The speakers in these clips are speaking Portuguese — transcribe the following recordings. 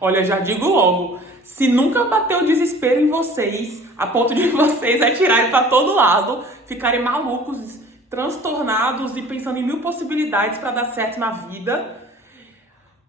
Olha, já digo logo, se nunca bateu desespero em vocês, a ponto de vocês atirarem pra todo lado, ficarem malucos, transtornados e pensando em mil possibilidades pra dar certo na vida.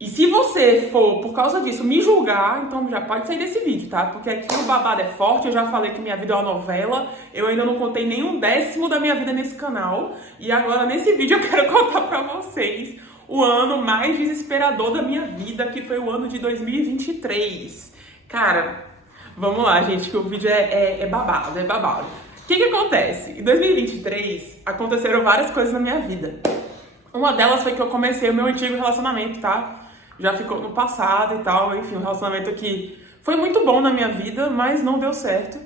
E se você for, por causa disso, me julgar, então já pode sair desse vídeo, tá? Porque aqui o babado é forte, eu já falei que minha vida é uma novela, eu ainda não contei nem um décimo da minha vida nesse canal. E agora, nesse vídeo, eu quero contar pra vocês o ano mais desesperador da minha vida, que foi o ano de 2023. Cara, vamos lá, gente, que o vídeo é babado, é babado. O que acontece? Em 2023, aconteceram várias coisas na minha vida. Uma delas foi que eu comecei o meu antigo relacionamento, tá? Já ficou no passado e tal, enfim, um relacionamento que foi muito bom na minha vida, mas não deu certo.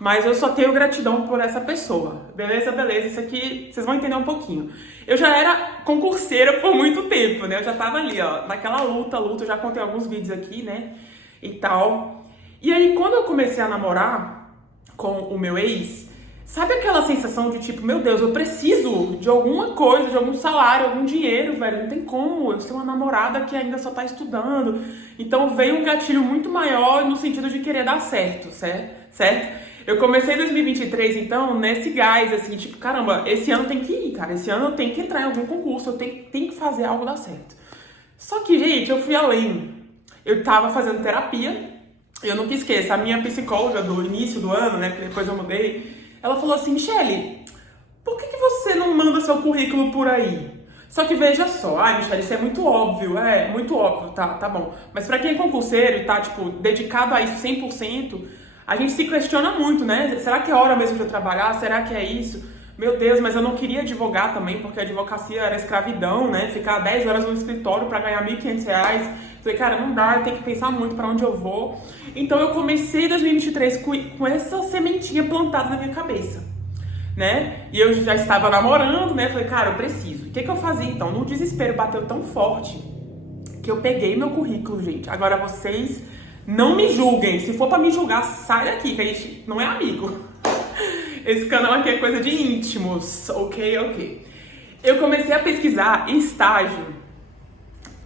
Mas eu só tenho gratidão por essa pessoa. Beleza, beleza, isso aqui vocês vão entender um pouquinho. Eu já era concurseira por muito tempo, né? Eu já tava ali, ó, naquela luta, eu já contei alguns vídeos aqui, né? E tal. E aí, quando eu comecei a namorar com o meu ex, sabe aquela sensação de tipo, meu Deus, eu preciso de alguma coisa, de algum salário, algum dinheiro, velho, não tem como, eu sou uma namorada que ainda só tá estudando. Então veio um gatilho muito maior no sentido de querer dar certo, certo? Eu comecei em 2023, então, nesse gás, assim, tipo, caramba, esse ano tem que ir, cara, esse ano eu tenho que entrar em algum concurso, eu tenho que fazer algo dar certo. Só que, gente, eu fui além. Eu tava fazendo terapia, eu nunca esqueço, a minha psicóloga do início do ano, né, que depois eu mudei, ela falou assim, Michele, por que você não manda seu currículo por aí? Só que veja só, Michele, isso é muito óbvio, tá bom. Mas pra quem é concurseiro e tá, tipo, dedicado a isso 100%, a gente se questiona muito, né? Será que é hora mesmo de eu trabalhar? Será que é isso? Meu Deus, mas eu não queria advogar também, porque a advocacia era escravidão, né? Ficar 10 horas no escritório pra ganhar R$ 1.500. Falei, cara, não dá, eu tenho que pensar muito pra onde eu vou. Então eu comecei 2023 com essa sementinha plantada na minha cabeça, né? E eu já estava namorando, né? Falei, cara, eu preciso. O que eu fazia então? No desespero bateu tão forte que eu peguei meu currículo, gente. Agora vocês não me julguem. Se for pra me julgar, sai daqui, que a gente não é amigo. Esse canal aqui é coisa de íntimos, ok? Eu comecei a pesquisar estágio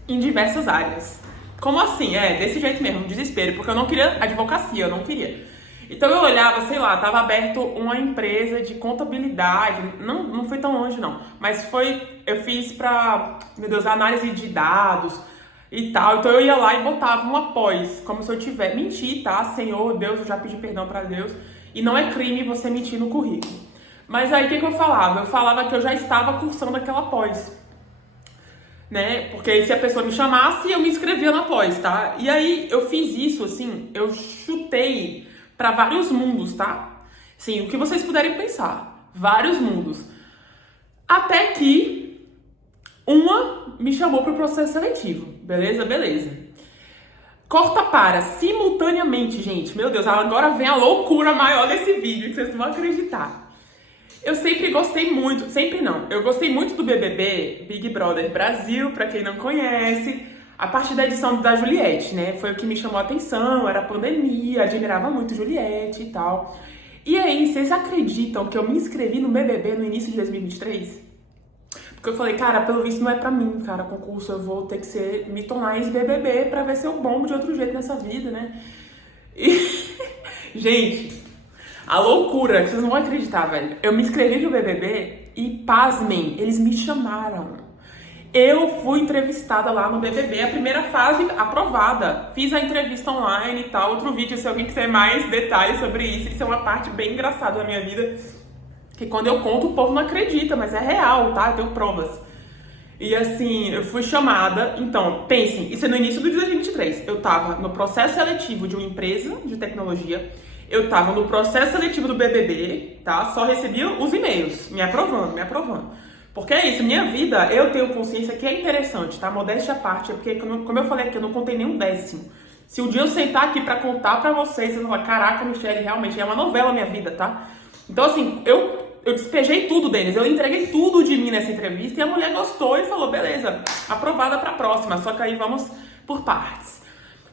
em diversas áreas. Como assim? Desse jeito mesmo, desespero, porque eu não queria advocacia, eu não queria. Então eu olhava, sei lá, tava aberto uma empresa de contabilidade, não foi tão longe não, mas eu fiz pra, meu Deus, análise de dados e tal, então eu ia lá e botava um após, como se eu tivesse, mentir, tá? Senhor, Deus, eu já pedi perdão pra Deus, e não é crime você mentir no currículo. Mas aí o que eu falava? Eu falava que eu já estava cursando aquela pós, né? Porque aí se a pessoa me chamasse, eu me inscrevia na pós, tá? E aí eu fiz isso, assim, eu chutei pra vários mundos, tá? Sim, o que vocês puderem pensar. Vários mundos. Até que uma me chamou pro processo seletivo. Beleza. Corta para simultaneamente, gente. Meu Deus, agora vem a loucura maior desse vídeo, que vocês não vão acreditar. Eu sempre gostei muito, eu gostei muito do BBB, Big Brother Brasil, pra quem não conhece, a partir da edição da Juliette, né? Foi o que me chamou a atenção, era a pandemia, admirava muito Juliette e tal. E aí, vocês acreditam que eu me inscrevi no BBB no início de 2023? Porque eu falei, cara, pelo visto não é pra mim, cara, concurso, eu vou ter que me tornar ex-BBB pra ver se eu bombo de outro jeito nessa vida, né? E, gente, a loucura, vocês não vão acreditar, velho. Eu me inscrevi no BBB e, pasmem, eles me chamaram. Eu fui entrevistada lá no BBB, a primeira fase aprovada. Fiz a entrevista online e tal. Outro vídeo, se alguém quiser mais detalhes sobre isso. Isso é uma parte bem engraçada da minha vida. Que quando eu conto, o povo não acredita, mas é real, tá? Eu tenho provas. E assim, eu fui chamada. Então, pensem, isso é no início de 2023. Eu tava no processo seletivo de uma empresa de tecnologia. Eu tava no processo seletivo do BBB, tá? Só recebia os e-mails, me aprovando. Porque é isso, minha vida, eu tenho consciência que é interessante, tá? Modéstia à parte, porque, como eu falei aqui, eu não contei nem um décimo. Se um dia eu sentar aqui pra contar pra vocês vão falar, caraca, Michele, realmente é uma novela a minha vida, tá? Então, assim, eu despejei tudo deles, eu entreguei tudo de mim nessa entrevista e a mulher gostou e falou, beleza, aprovada pra próxima, só que aí vamos por partes.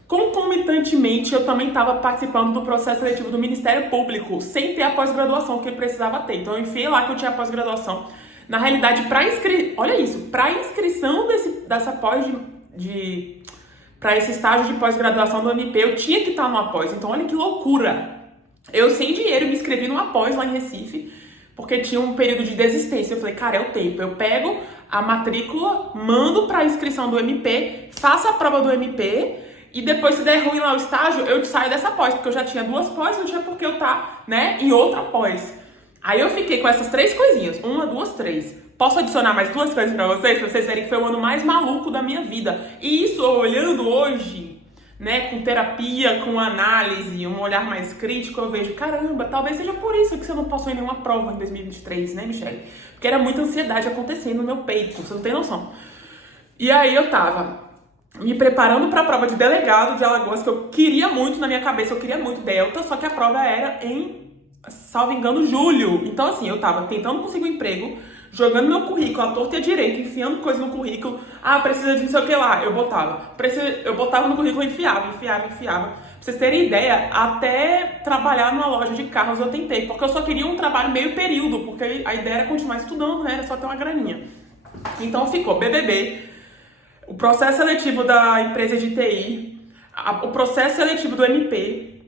Concomitantemente, eu também estava participando do processo seletivo do Ministério Público, sem ter a pós-graduação que eu precisava ter. Então, eu enfiei lá que eu tinha pós-graduação. Na realidade, olha isso, para inscrição dessa pós para esse estágio de pós-graduação do MP, eu tinha que estar no após. Então, olha que loucura. Eu, sem dinheiro, me inscrevi no após lá em Recife, porque tinha um período de desistência. Eu falei, cara, é o tempo. Eu pego a matrícula, mando para a inscrição do MP, faço a prova do MP e depois, se der ruim lá o estágio, eu saio dessa pós, porque eu já tinha 2 pós, não tinha por que eu estar, né, em outra pós. Aí eu fiquei com essas 3 coisinhas. 1, 2, 3. Posso adicionar mais 2 coisas pra vocês verem que foi o ano mais maluco da minha vida. E isso, olhando hoje, né, com terapia, com análise, um olhar mais crítico, eu vejo, caramba, talvez seja por isso que você não passou em nenhuma prova em 2023, né, Michelle? Porque era muita ansiedade acontecendo no meu peito, você não tem noção. E aí eu tava me preparando pra prova de delegado de Alagoas, que eu queria muito na minha cabeça, eu queria muito Delta, só que a prova era em, salvo engano, julho. Então, assim, eu tava tentando conseguir um emprego, jogando meu currículo à torta e à direita, enfiando coisa no currículo. Ah, precisa de não sei o que lá. Eu botava no currículo e enfiava. Pra vocês terem ideia, até trabalhar numa loja de carros eu tentei, porque eu só queria um trabalho meio período, porque a ideia era continuar estudando, né? Era só ter uma graninha. Então ficou BBB, o processo seletivo da empresa de TI, o processo seletivo do MP,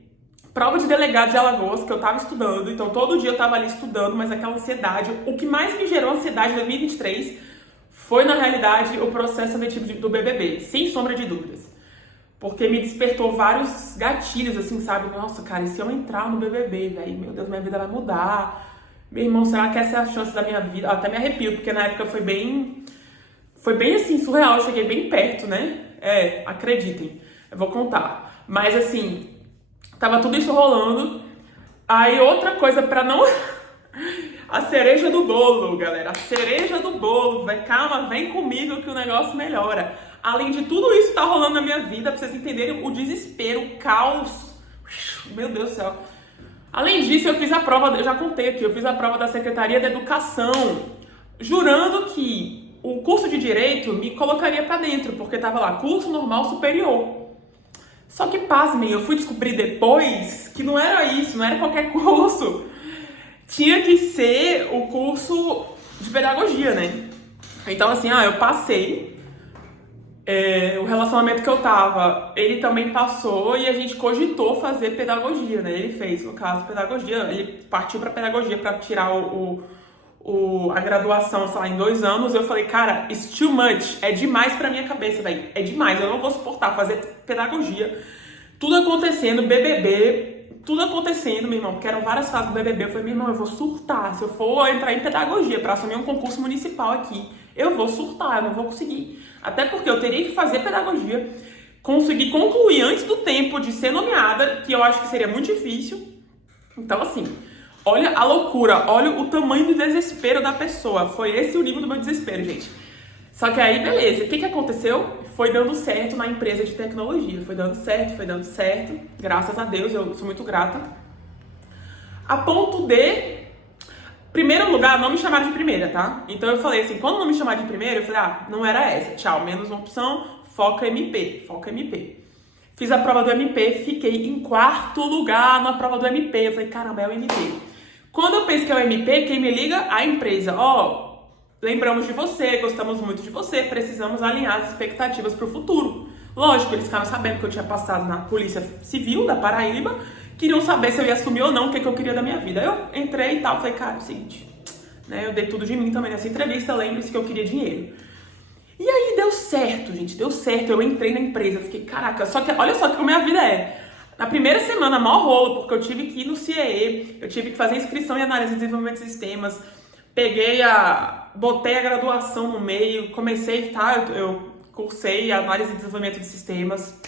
prova de delegado de Alagoas, que eu tava estudando, então todo dia eu tava ali estudando, mas aquela ansiedade, o que mais me gerou ansiedade em 2023 foi, na realidade, o processo seletivo do BBB, sem sombra de dúvidas. Porque me despertou vários gatilhos, assim, sabe? Nossa, cara, e se eu entrar no BBB, velho? Meu Deus, minha vida vai mudar. Meu irmão, será que essa é a chance da minha vida? Eu até me arrepio, porque na época foi bem, assim, surreal, eu cheguei bem perto, né? Acreditem, eu vou contar. Mas, assim, tava tudo isso rolando. Aí outra coisa pra não... A cereja do bolo, galera. A cereja do bolo. Calma, vem comigo que o negócio melhora. Além de tudo isso que tá rolando na minha vida, pra vocês entenderem o desespero, o caos. Meu Deus do céu. Além disso, eu fiz a prova, eu já contei aqui, eu fiz a prova da Secretaria da Educação, jurando que o curso de Direito me colocaria pra dentro, porque tava lá, curso normal superior. Só que, pasmem, eu fui descobrir depois que não era isso, não era qualquer curso. Tinha que ser o curso de pedagogia, né? Então, assim, eu passei. O relacionamento que eu tava, ele também passou e a gente cogitou fazer pedagogia, né? Ele fez, no caso, pedagogia. Ele partiu pra pedagogia pra tirar a graduação, sei lá, em 2 anos. Eu falei, cara, it's too much. É demais pra minha cabeça, velho. É demais, eu não vou suportar fazer pedagogia. Tudo acontecendo, BBB... Tudo acontecendo, meu irmão, porque eram várias fases do BBB. Eu falei, meu irmão, eu vou surtar. Se eu for entrar em pedagogia para assumir um concurso municipal aqui, eu vou surtar, eu não vou conseguir. Até porque eu teria que fazer pedagogia, conseguir concluir antes do tempo de ser nomeada, que eu acho que seria muito difícil. Então, assim, olha a loucura, olha o tamanho do desespero da pessoa. Foi esse o nível do meu desespero, gente. Só que aí, beleza, o que aconteceu? Foi dando certo na empresa de tecnologia, foi dando certo, graças a Deus, eu sou muito grata. A ponto de, primeiro lugar, não me chamaram de primeira, tá? Então eu falei assim, quando não me chamaram de primeira, eu falei, não era essa, tchau, menos uma opção, foca MP. Fiz a prova do MP, fiquei em 4º lugar na prova do MP, eu falei, caramba, é o MP. Quando eu penso que é o MP, quem me liga? A empresa, lembramos de você, gostamos muito de você, precisamos alinhar as expectativas para o futuro. Lógico, eles ficaram sabendo que eu tinha passado na Polícia Civil da Paraíba, queriam saber se eu ia assumir ou não, o que eu queria da minha vida. Eu entrei e tal, falei, cara, é o seguinte, né, eu dei tudo de mim também nessa entrevista, lembre-se que eu queria dinheiro. E aí deu certo, gente, deu certo, eu entrei na empresa, fiquei, caraca, só que olha só que como a minha vida é. Na primeira semana, maior rolo, porque eu tive que ir no CIE, eu tive que fazer inscrição em análise e desenvolvimento de sistemas, botei a graduação no meio, comecei, eu cursei análise e desenvolvimento de sistemas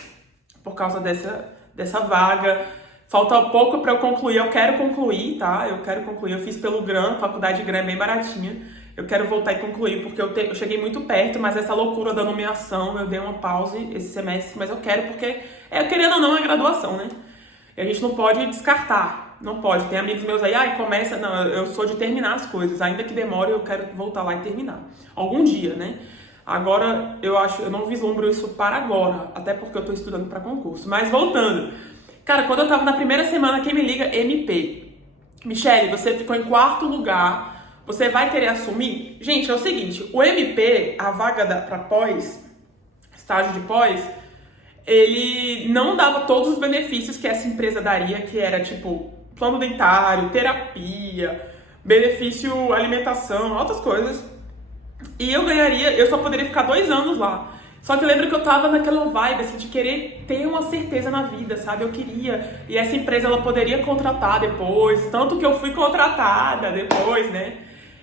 por causa dessa vaga. Falta pouco para eu concluir, eu quero concluir, tá? Eu fiz pelo GRAM, faculdade de GRAM é bem baratinha. Eu quero voltar e concluir, porque eu cheguei muito perto, mas essa loucura da nomeação, eu dei uma pause esse semestre, mas eu quero porque, querendo ou não, é graduação, né? E a gente não pode descartar. Não pode. Tem amigos meus aí, começa... Não, eu sou de terminar as coisas. Ainda que demore, eu quero voltar lá e terminar. Algum dia, né? Agora, eu não vislumbro isso para agora. Até porque eu tô estudando para concurso. Mas voltando. Cara, quando eu tava na primeira semana, quem me liga? MP. Michelle, você ficou em 4º lugar. Você vai querer assumir? Gente, é o seguinte. O MP, a vaga para pós, estágio de pós, ele não dava todos os benefícios que essa empresa daria, que era tipo plano dentário, terapia, benefício alimentação, outras coisas. E eu só poderia ficar 2 anos lá. Só que eu lembro que eu tava naquela vibe, assim, de querer ter uma certeza na vida, sabe? Eu queria. E essa empresa, ela poderia contratar depois. Tanto que eu fui contratada depois, né?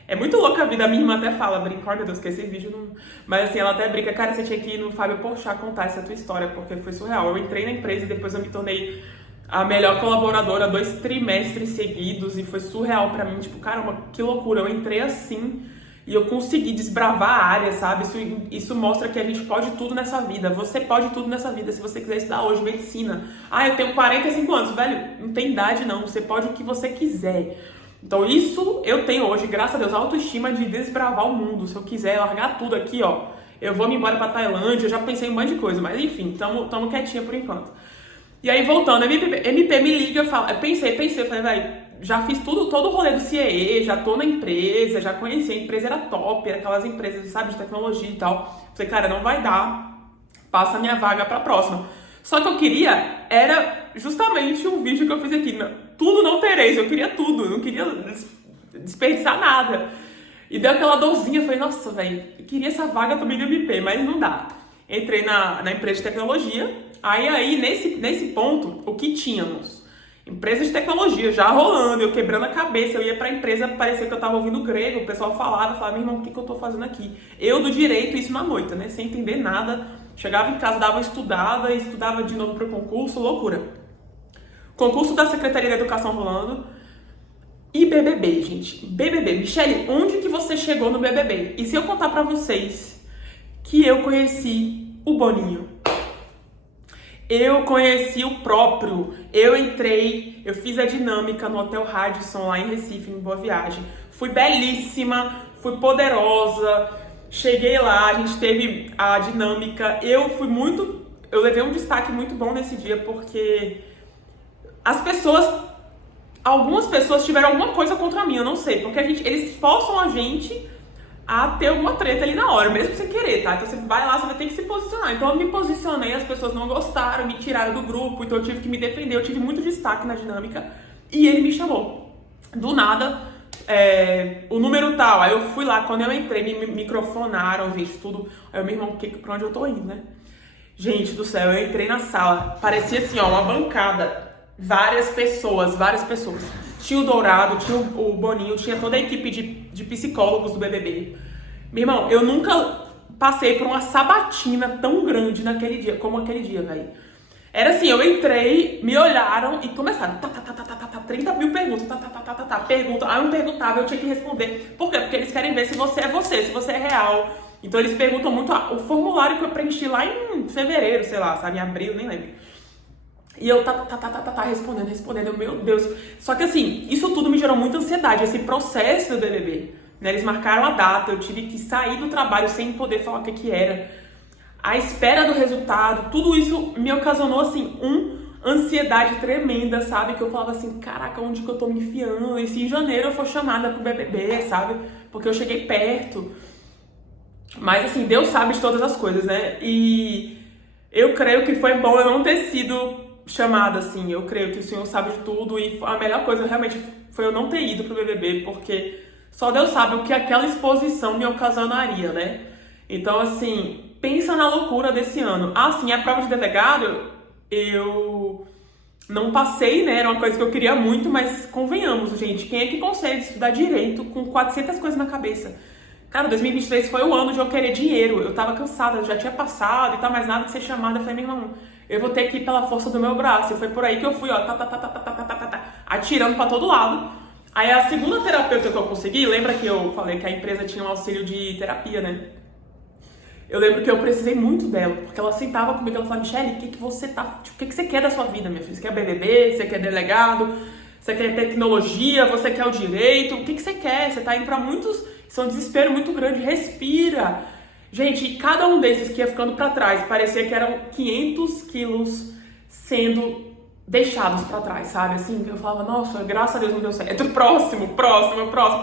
É muito louca a vida. A minha irmã até fala, brinca, meu Deus, que esse vídeo não... Mas assim, ela até brinca, cara, você tinha que ir no Fábio Porchat contar essa tua história, porque foi surreal. Eu entrei na empresa e depois eu me tornei a melhor colaboradora 2 trimestres seguidos e foi surreal pra mim. Tipo, caramba, que loucura. Eu entrei assim... E eu consegui desbravar a área, sabe? Isso mostra que a gente pode tudo nessa vida. Você pode tudo nessa vida. Se você quiser estudar hoje medicina. Ah, eu tenho 45 anos. Velho, não tem idade não. Você pode o que você quiser. Então isso eu tenho hoje, graças a Deus, a autoestima de desbravar o mundo. Se eu quiser largar tudo aqui, ó. Eu vou me embora pra Tailândia. Eu já pensei em um monte de coisa. Mas enfim, tamo quietinha por enquanto. E aí, voltando, a MP me liga, fala... Eu pensei. Falei, velho... Já fiz todo o rolê do CIE, já tô na empresa, já conheci, a empresa era top, era aquelas empresas, sabe, de tecnologia e tal. Falei, cara, não vai dar, passa a minha vaga pra próxima. Só que eu queria, era justamente o vídeo que eu fiz aqui, tudo não tereis, eu queria tudo, eu não queria desperdiçar nada. E deu aquela dorzinha, falei, nossa, velho, eu queria essa vaga também do MP, mas não dá. Entrei na empresa de tecnologia, aí nesse ponto, o que tínhamos? Empresa de tecnologia já rolando, eu quebrando a cabeça, eu ia pra empresa, parecia que eu tava ouvindo grego, o pessoal falava, meu irmão, o que eu tô fazendo aqui? Eu do direito, isso na noite, né, sem entender nada, chegava em casa, dava uma estudada, estudava de novo pro concurso, loucura. Concurso da Secretaria da Educação rolando e BBB, gente, BBB. Michele, onde que você chegou no BBB? E se eu contar pra vocês que eu conheci o Boninho? Eu conheci o próprio, eu entrei, eu fiz a dinâmica no Hotel Radisson lá em Recife, em Boa Viagem. Fui belíssima, fui poderosa, cheguei lá, a gente teve a dinâmica. Eu levei um destaque muito bom nesse dia porque algumas pessoas tiveram alguma coisa contra mim, eu não sei, porque eles forçam a gente a ter alguma treta ali na hora, mesmo sem querer, tá? Então você vai lá, você vai ter que se posicionar. Então eu me posicionei, as pessoas não gostaram, me tiraram do grupo, então eu tive que me defender, eu tive muito destaque na dinâmica e ele me chamou. Do nada, o número tal, aí eu fui lá, quando eu entrei, me microfonaram, gente, tudo. Aí meu irmão, pra onde eu tô indo, né? Gente do céu, eu entrei na sala, parecia assim, ó, uma bancada, várias pessoas. Tinha o Dourado, tinha o Boninho, tinha toda a equipe de psicólogos do BBB. Meu irmão, eu nunca passei por uma sabatina tão grande naquele dia, como aquele dia, velho. Era assim, eu entrei, me olharam e começaram, 30 mil perguntas, pergunta. Aí um perguntava, eu tinha que responder. Por quê? Porque eles querem ver se você é você, se você é real. Então eles perguntam muito, o formulário que eu preenchi lá em fevereiro, sei lá, sabe, em abril, nem lembro. E eu respondendo, meu Deus. Só que assim, isso tudo me gerou muita ansiedade, esse processo do BBB. Né? Eles marcaram a data, eu tive que sair do trabalho sem poder falar o que era. A espera do resultado, tudo isso me ocasionou, assim, ansiedade tremenda, sabe? Que eu falava assim, caraca, onde que eu tô me enfiando? E se em janeiro eu for chamada pro BBB, sabe? Porque eu cheguei perto. Mas assim, Deus sabe de todas as coisas, né? E eu creio que foi bom eu não ter sido chamada, assim, eu creio que o Senhor sabe de tudo e a melhor coisa realmente foi eu não ter ido pro BBB, porque só Deus sabe o que aquela exposição me ocasionaria, né? Então, assim, pensa na loucura desse ano. Ah, sim, a prova de delegado, eu não passei, né? Era uma coisa que eu queria muito, mas convenhamos, gente, quem é que consegue estudar direito com 400 coisas na cabeça? Cara, 2023 foi o ano de eu querer dinheiro, eu tava cansada, eu já tinha passado e tal, mas nada de ser chamada, eu falei, meu irmão, eu vou ter que ir pela força do meu braço. E foi por aí que eu fui, ó, atirando pra todo lado. Aí a segunda terapeuta que eu consegui, lembra que eu falei que a empresa tinha um auxílio de terapia, né? Eu lembro que eu precisei muito dela, porque ela sentava comigo e ela falava, Michele, o que você quer da sua vida, minha filha? Você quer BBB? Você quer delegado? Você quer tecnologia? Você quer o direito? O que você quer? Você tá indo pra muitos... Isso é um desespero muito grande, respira. Gente, e cada um desses que ia ficando pra trás, parecia que eram 500 quilos sendo deixados pra trás, sabe? Assim, eu falava, nossa, graças a Deus não deu certo. Próximo,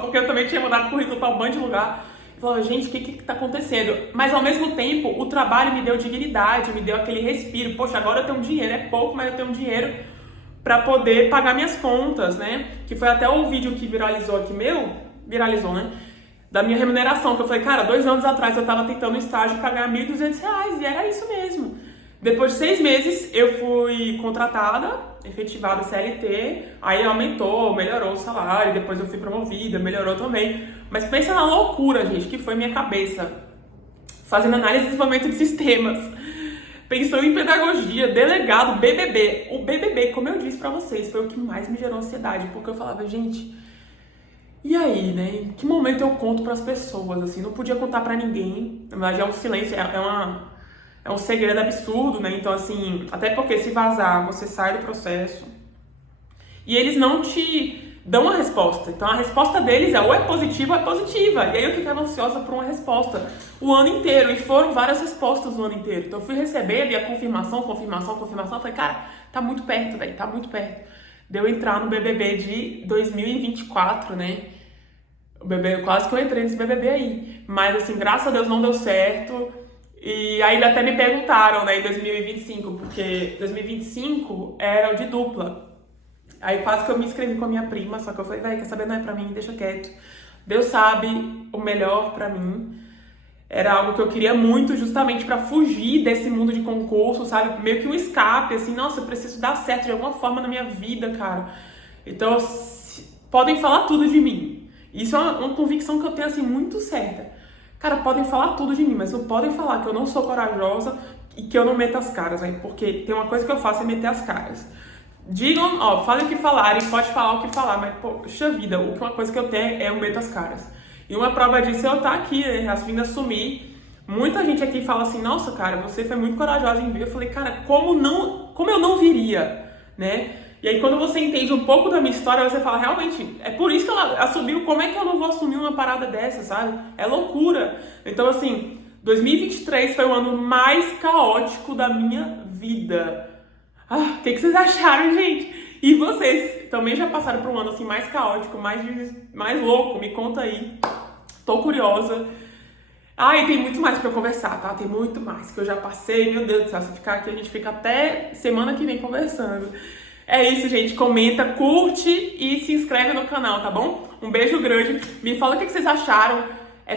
porque eu também tinha mandado currículo pra um monte de lugar. falava, gente, o que tá acontecendo? Mas ao mesmo tempo, o trabalho me deu dignidade, me deu aquele respiro. Poxa, agora eu tenho dinheiro, é pouco, mas eu tenho dinheiro pra poder pagar minhas contas, né? Que foi até o vídeo que viralizou aqui viralizou, né? Da minha remuneração, que eu falei, cara, 2 anos atrás eu tava tentando um estágio pra ganhar R$ 1.200, e era isso mesmo. Depois de 6 meses, eu fui contratada, efetivada CLT, aí aumentou, melhorou o salário, depois eu fui promovida, melhorou também. Mas pensa na loucura, gente, que foi minha cabeça, fazendo análise de desenvolvimento de sistemas, pensando em pedagogia, delegado, BBB. O BBB, como eu disse pra vocês, foi o que mais me gerou ansiedade, porque eu falava, gente, e aí, né? Em que momento eu conto pras pessoas, assim? Não podia contar pra ninguém, na verdade é um silêncio, é um segredo absurdo, né? Então, assim, até porque se vazar, você sai do processo. E eles não te dão a resposta. Então, a resposta deles é ou é positiva ou é positiva. E aí eu ficava ansiosa por uma resposta o ano inteiro. E foram várias respostas o ano inteiro. Então, eu fui recebendo e a confirmação. Eu falei, cara, tá muito perto, velho, tá muito perto. De eu entrar no BBB de 2024, né? O BBB, quase que eu entrei nesse BBB aí. Mas, assim, graças a Deus não deu certo. E aí até me perguntaram, né, em 2025, porque 2025 era o de dupla. Aí quase que eu me inscrevi com a minha prima, só que eu falei, quer saber, não é pra mim, deixa quieto. Deus sabe o melhor pra mim. Era algo que eu queria muito, justamente pra fugir desse mundo de concurso, sabe? Meio que um escape, assim, nossa, eu preciso dar certo de alguma forma na minha vida, cara. Então, podem falar tudo de mim. Isso é uma convicção que eu tenho, assim, muito certa. Cara, podem falar tudo de mim, mas não podem falar que eu não sou corajosa e que eu não meto as caras, hein? Porque tem uma coisa que eu faço é meter as caras. Digam, falem o que falarem, pode falar o que falar, mas, poxa vida, uma coisa que eu tenho é eu meto as caras. E uma prova disso é eu estar aqui, né, vindo assumir. Muita gente aqui fala assim, nossa, cara, você foi muito corajosa em vir. Eu falei, cara, como eu não viria, né? E aí, quando você entende um pouco da minha história, você fala, realmente, é por isso que ela assumiu, como é que eu não vou assumir uma parada dessa, sabe? É loucura. Então, assim, 2023 foi o ano mais caótico da minha vida. O que vocês acharam, gente? E vocês também já passaram por um ano, assim, mais caótico, mais louco? Me conta aí. Tô curiosa. E tem muito mais pra eu conversar, tá? Tem muito mais que eu já passei. Meu Deus do céu, se ficar aqui, a gente fica até semana que vem conversando. É isso, gente. Comenta, curte e se inscreve no canal, tá bom? Um beijo grande. Me fala o que vocês acharam.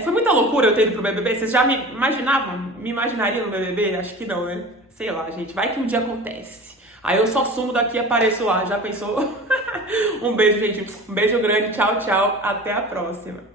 Foi muita loucura eu ter ido pro BBB? Vocês já me imaginavam? Me imaginariam no BBB? Acho que não, né? Sei lá, gente. Vai que um dia acontece. Aí eu só sumo daqui e apareço lá. Já pensou? Um beijo, gente. Um beijo grande. Tchau, tchau. Até a próxima.